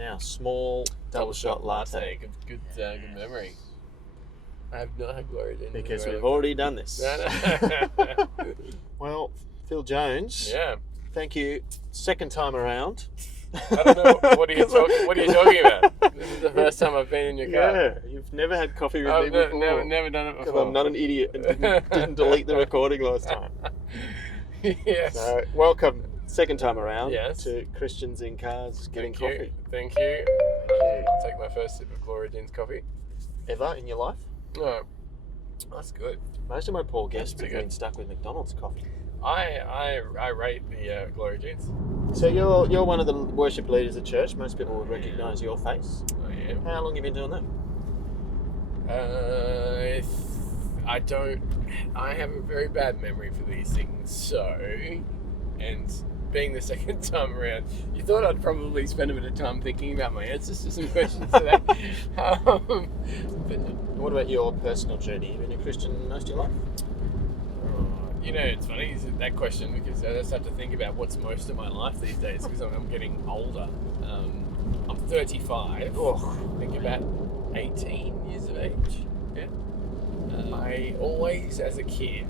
Now, small double shot latte. Good memory. I have not had Glory Jeans. Because we've already done this. No. Well, Phil Jones. Yeah. Thank you. Second time around. I don't know. What are you talking about? This is the first time I've been in your car. Yeah, you've never had coffee with me before. Never done it Because before. I'm not an idiot and didn't delete the recording last time. Yes. So, welcome, second time around, Yes. to Christians in Cars Getting Coffee. Thank you. I'll take my first sip of Glory Jeans coffee. Ever in your life? No. That's good. Most of my poor guests That's have pretty been stuck with McDonald's coffee. I rate the Glory Jeans. So you're one of the worship leaders at church. Most people would recognise your face. I am. How long have you been doing that? I have a very bad memory for these things, so, and being the second time around, you thought I'd probably spend a bit of time thinking about my answers to some questions today. But What about your personal journey? You've been a Christian most of your life? you know, it's funny that question, because I just have to think about what's most of my life these days, because I'm getting older. I'm 35. Oh, I think about 18 years of age. Yeah. I always, as a kid,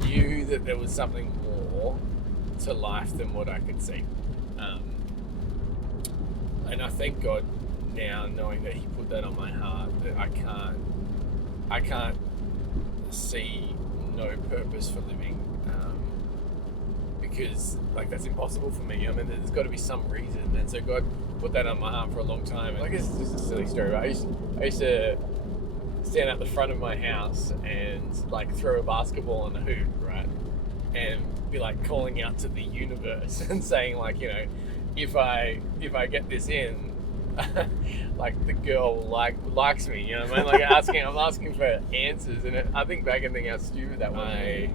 knew that there was something more to life than what I could see. And I thank God now, knowing that He put that on my heart, that I can't see no purpose for living, because that's impossible for me. I mean, there's got to be some reason, and so God put that on my heart for a long time. And I guess it's just a silly story, but I used to stand at the front of my house and throw a basketball on a hoop, right, and be calling out to the universe and saying if I get this in, the girl likes me, you know what I mean? I'm asking for answers, and I think back and think how stupid that was. I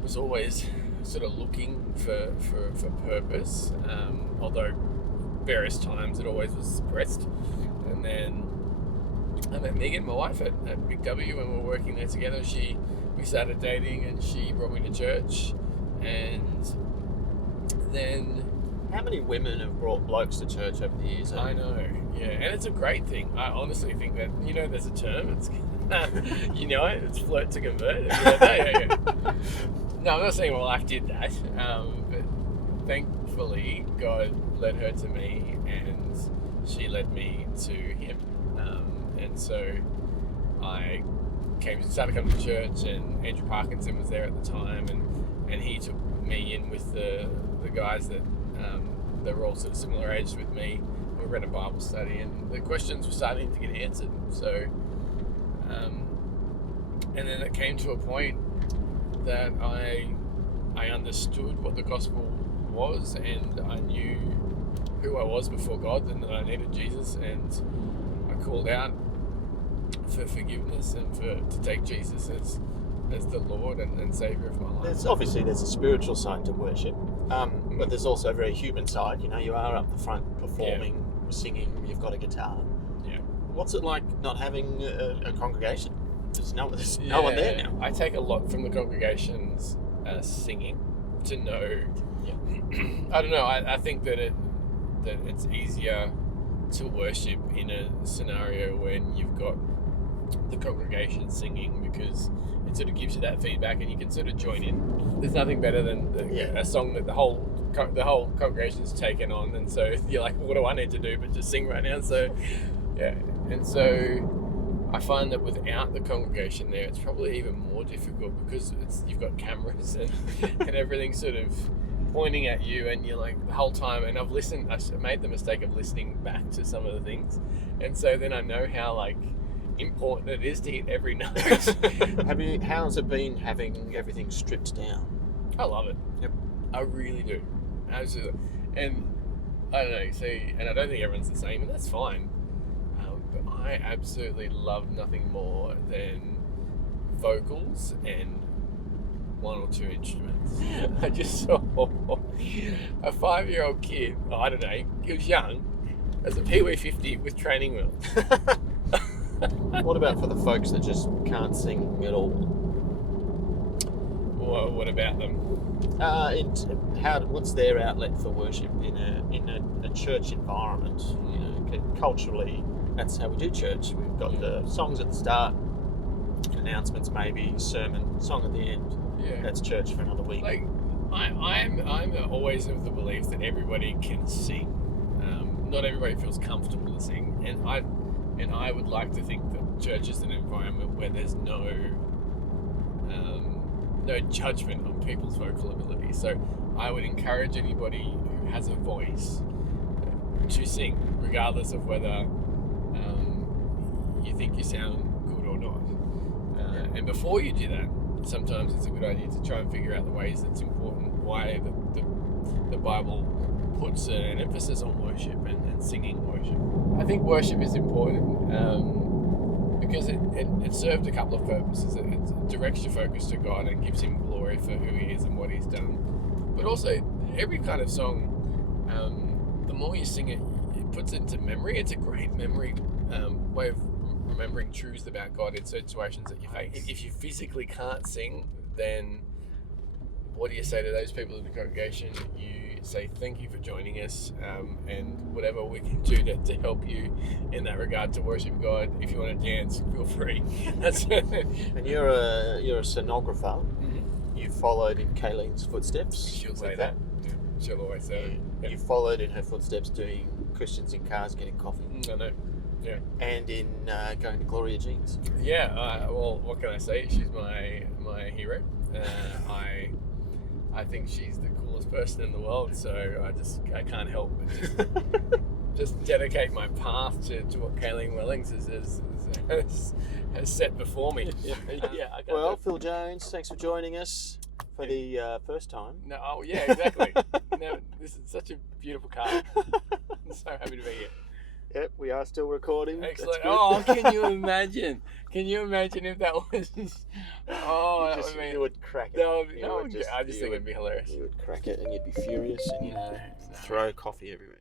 was always sort of looking for purpose, although various times it always was suppressed. And then I met Megan, my wife, at Big W, when we were working there together. We started dating, and she brought me to church, and then... How many women have brought blokes to church over the years? I know, yeah, and it's a great thing. I honestly think that, there's a term, it's it's flirt to convert. Yeah. No, I'm not saying my wife did that, but thankfully God led her to me, and she led me to Him, and so I started coming to church, and Andrew Parkinson was there at the time, and he took me in with the guys that they were all sort of similar age with me. We ran a Bible study, and the questions were starting to get answered. So, and then it came to a point that I understood what the gospel was, and I knew who I was before God, and that I needed Jesus, and I called out for forgiveness and to take Jesus as the Lord and Saviour of my life. There's a spiritual side to worship, but there's also a very human side. You are up the front performing, singing, you've got a guitar. Yeah. What's it like not having a congregation? There's no one there now. I take a lot from the congregation's singing to know. Yeah. I don't know. I think that it's easier to worship in a scenario when you've got the congregation singing, because it sort of gives you that feedback and you can sort of join in. There's nothing better than a song that the whole congregation's taken on, and so you're like, what do I need to do but just sing right now? So yeah, and so I find that without the congregation there, it's probably even more difficult, because you've got cameras and everything sort of pointing at you, and you're the whole time. And I made the mistake of listening back to some of the things, and so then I know how important it is to hit every note. How's it been having everything stripped down? I love it. Yep. I really do. Absolutely. And I don't know, and I don't think everyone's the same, and that's fine. But I absolutely love nothing more than vocals and one or two instruments. I just saw a 5-year-old kid, I don't know, he was young, as a Pee Wee 50 with training wheels. What about for the folks that just can't sing at all? What about them? What's their outlet for worship in a church environment? You know, culturally, that's how we do church. We've got the songs at the start, announcements, maybe sermon, song at the end. Yeah, that's church for another week. Like, I'm always of the belief that everybody can sing. Not everybody feels comfortable to sing, and I would like to think that church is an environment where there's no judgment on people's vocal ability. So I would encourage anybody who has a voice to sing, regardless of whether you think you sound good or not. And before you do that, sometimes it's a good idea to try and figure out the ways that's important, why the Bible puts an emphasis on worship and singing worship. I think worship is important because it served a couple of purposes. It directs your focus to God and gives him glory for who he is and what he's done. But also, every kind of song, the more you sing it, it puts it into memory. It's a great memory way of remembering truths about God in situations that you face. If you physically can't sing, then what do you say to those people in the congregation? You say thank you for joining us, and whatever we can do to help you in that regard to worship God. If you want to dance, feel free. And you're a sonographer. Mm-hmm. You followed in Kayleen's footsteps. She'll say that. Yeah, she'll always say that. You followed in her footsteps doing Christians in cars getting coffee. I know. Yeah. And in going to Gloria Jeans. Yeah. Well, what can I say? She's my hero. I think she's the coolest person in the world. So I can't help but just dedicate my path to what Kayleen Wellings has set before me. Well, Phil Jones, thanks for joining us for the first time. No. Oh, yeah. Exactly. No, this is such a beautiful car. I'm so happy to be here. Yep, we are still recording. Excellent. Oh, can you imagine? Can you imagine if that was... Oh, you would crack it. I just think it'd be hilarious. You would crack it and you'd be furious and you'd throw coffee everywhere.